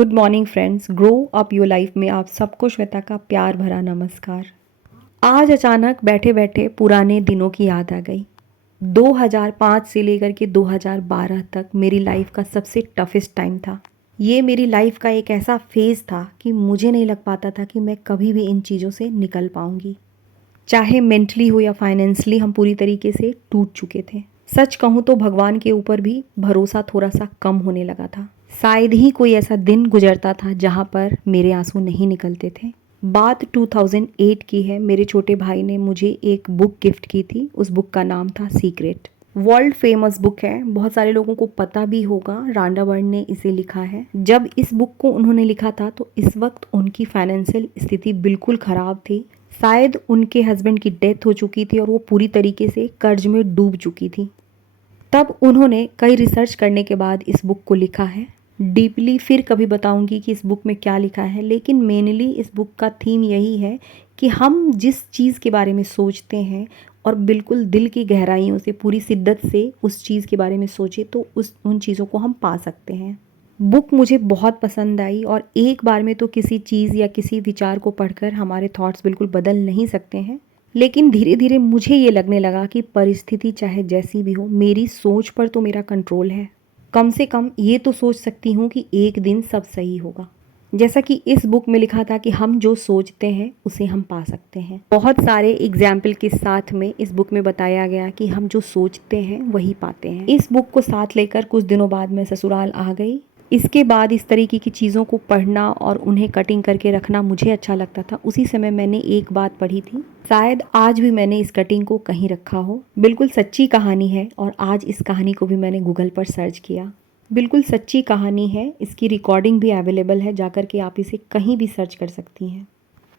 Good morning friends, grow up your life में आप सबको श्वेता का प्यार भरा नमस्कार। आज अचानक बैठे बैठे पुराने दिनों की याद आ गई। 2005 से लेकर के 2012 तक मेरी लाइफ का सबसे टफेस्ट टाइम था। ये मेरी लाइफ का एक ऐसा फेज़ था कि मुझे नहीं लग पाता था कि मैं कभी भी इन चीज़ों से निकल पाऊंगी। चाहे मेंटली हो या फाइनेंशियली हम पूरी तरीके से टूट चुके थे। सच कहूँ तो भगवान के ऊपर भी भरोसा थोड़ा सा कम होने लगा था। शायद ही कोई ऐसा दिन गुजरता था जहाँ पर मेरे आंसू नहीं निकलते थे। बात 2008 की है। मेरे छोटे भाई ने मुझे एक बुक गिफ्ट की थी। उस बुक का नाम था सीक्रेट। वर्ल्ड फेमस बुक है, बहुत सारे लोगों को पता भी होगा। रांडा बर्न ने इसे लिखा है। जब इस बुक को उन्होंने लिखा था तो इस वक्त उनकी फाइनेंशियल स्थिति बिल्कुल ख़राब थी। शायद उनके हस्बैंड की डेथ हो चुकी थी और वो पूरी तरीके से कर्ज में डूब चुकी थी। तब उन्होंने कई रिसर्च करने के बाद इस बुक को लिखा है। डीपली फिर कभी बताऊंगी कि इस बुक में क्या लिखा है, लेकिन मेनली इस बुक का थीम यही है कि हम जिस चीज़ के बारे में सोचते हैं और बिल्कुल दिल की गहराइयों से पूरी शिद्दत से उस चीज़ के बारे में सोचे तो उन चीज़ों को हम पा सकते हैं। बुक मुझे बहुत पसंद आई और एक बार में तो किसी चीज़ या किसी विचार को पढ़कर हमारे थॉट्स बिल्कुल बदल नहीं सकते हैं, लेकिन धीरे धीरे मुझे ये लगने लगा कि परिस्थिति चाहे जैसी भी हो, मेरी सोच पर तो मेरा कंट्रोल है। कम से कम ये तो सोच सकती हूँ कि एक दिन सब सही होगा। जैसा कि इस बुक में लिखा था कि हम जो सोचते हैं उसे हम पा सकते हैं। बहुत सारे एग्जाम्पल के साथ में इस बुक में बताया गया कि हम जो सोचते हैं वही पाते हैं। इस बुक को साथ लेकर कुछ दिनों बाद मैं ससुराल आ गई। इसके बाद इस तरीके की चीज़ों को पढ़ना और उन्हें कटिंग करके रखना मुझे अच्छा लगता था। उसी समय मैंने एक बात पढ़ी थी, शायद आज भी मैंने इस कटिंग को कहीं रखा हो। बिल्कुल सच्ची कहानी है और आज इस कहानी को भी मैंने गूगल पर सर्च किया। बिल्कुल सच्ची कहानी है, इसकी रिकॉर्डिंग भी अवेलेबल है, जाकर के आप इसे कहीं भी सर्च कर सकती हैं।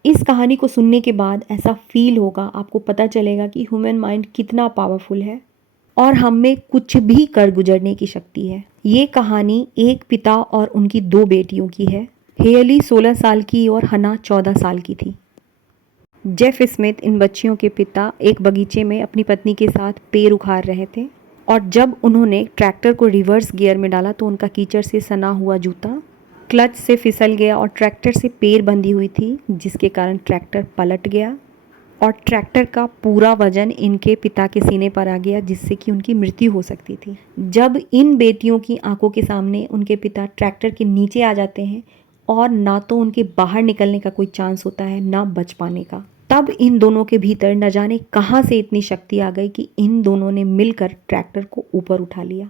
इस कहानी को सुनने के बाद ऐसा फील होगा, आपको पता चलेगा कि ह्यूमन माइंड कितना पावरफुल है और हम में कुछ भी कर गुजरने की शक्ति है। ये कहानी एक पिता और उनकी दो बेटियों की है। हेयली 16 साल की और हना 14 साल की थी। जेफ स्मिथ, इन बच्चियों के पिता, एक बगीचे में अपनी पत्नी के साथ पेड़ उखाड़ रहे थे और जब उन्होंने ट्रैक्टर को रिवर्स गियर में डाला तो उनका कीचड़ से सना हुआ जूता क्लच से फिसल गया और ट्रैक्टर से पेड़ बंधी हुई थी, जिसके कारण ट्रैक्टर पलट गया और ट्रैक्टर का पूरा वजन इनके पिता के सीने पर आ गया, जिससे कि उनकी मृत्यु हो सकती थी। जब इन बेटियों की आंखों के सामने उनके पिता ट्रैक्टर के नीचे आ जाते हैं और ना तो उनके बाहर निकलने का कोई चांस होता है ना बच पाने का, तब इन दोनों के भीतर न जाने कहाँ से इतनी शक्ति आ गई कि इन दोनों ने मिलकर ट्रैक्टर को ऊपर उठा लिया।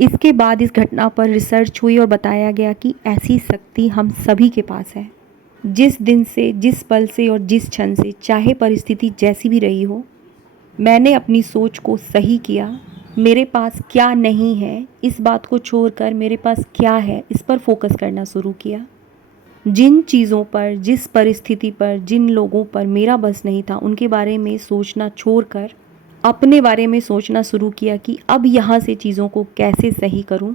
इसके बाद इस घटना पर रिसर्च हुई और बताया गया कि ऐसी शक्ति हम सभी के पास है। जिस दिन से, जिस पल से और जिस क्षण से, चाहे परिस्थिति जैसी भी रही हो, मैंने अपनी सोच को सही किया। मेरे पास क्या नहीं है इस बात को छोड़कर मेरे पास क्या है इस पर फोकस करना शुरू किया। जिन चीज़ों पर, जिस परिस्थिति पर, जिन लोगों पर मेरा बस नहीं था, उनके बारे में सोचना छोड़कर अपने बारे में सोचना शुरू किया कि अब यहाँ से चीज़ों को कैसे सही करूँ।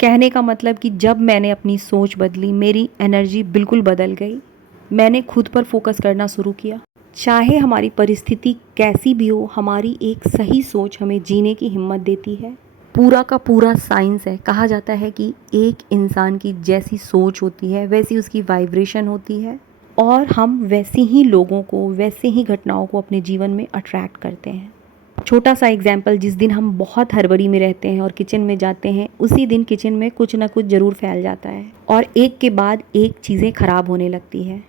कहने का मतलब कि जब मैंने अपनी सोच बदली, मेरी एनर्जी बिल्कुल बदल गई। मैंने खुद पर फोकस करना शुरू किया। चाहे हमारी परिस्थिति कैसी भी हो, हमारी एक सही सोच हमें जीने की हिम्मत देती है। पूरा का पूरा साइंस है। कहा जाता है कि एक इंसान की जैसी सोच होती है वैसी उसकी वाइब्रेशन होती है और हम वैसे ही लोगों को, वैसे ही घटनाओं को अपने जीवन में अट्रैक्ट करते हैं। छोटा सा एग्जाम्पल, जिस दिन हम बहुत हड़बड़ी में रहते हैं और किचन में जाते हैं, उसी दिन किचन में कुछ ना कुछ ज़रूर फैल जाता है और एक के बाद एक चीज़ें ख़राब होने लगती है।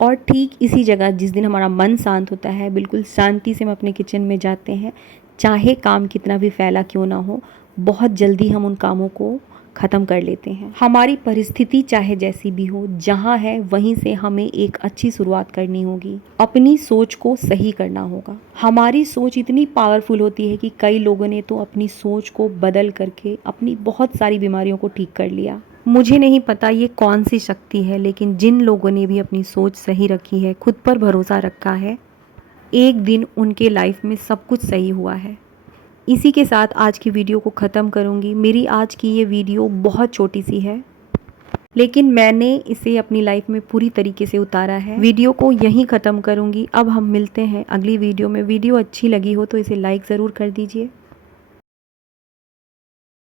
और ठीक इसी जगह जिस दिन हमारा मन शांत होता है, बिल्कुल शांति से हम अपने किचन में जाते हैं, चाहे काम कितना भी फैला क्यों ना हो, बहुत जल्दी हम उन कामों को ख़त्म कर लेते हैं। हमारी परिस्थिति चाहे जैसी भी हो, जहाँ है वहीं से हमें एक अच्छी शुरुआत करनी होगी। अपनी सोच को सही करना होगा। हमारी सोच इतनी पावरफुल होती है कि कई लोगों ने तो अपनी सोच को बदल करके अपनी बहुत सारी बीमारियों को ठीक कर लिया। मुझे नहीं पता ये कौन सी शक्ति है, लेकिन जिन लोगों ने भी अपनी सोच सही रखी है, खुद पर भरोसा रखा है, एक दिन उनके लाइफ में सब कुछ सही हुआ है। इसी के साथ आज की वीडियो को ख़त्म करूँगी। मेरी आज की ये वीडियो बहुत छोटी सी है, लेकिन मैंने इसे अपनी लाइफ में पूरी तरीके से उतारा है। वीडियो को यहीं ख़त्म करूँगी। अब हम मिलते हैं अगली वीडियो में। वीडियो अच्छी लगी हो तो इसे लाइक ज़रूर कर दीजिए।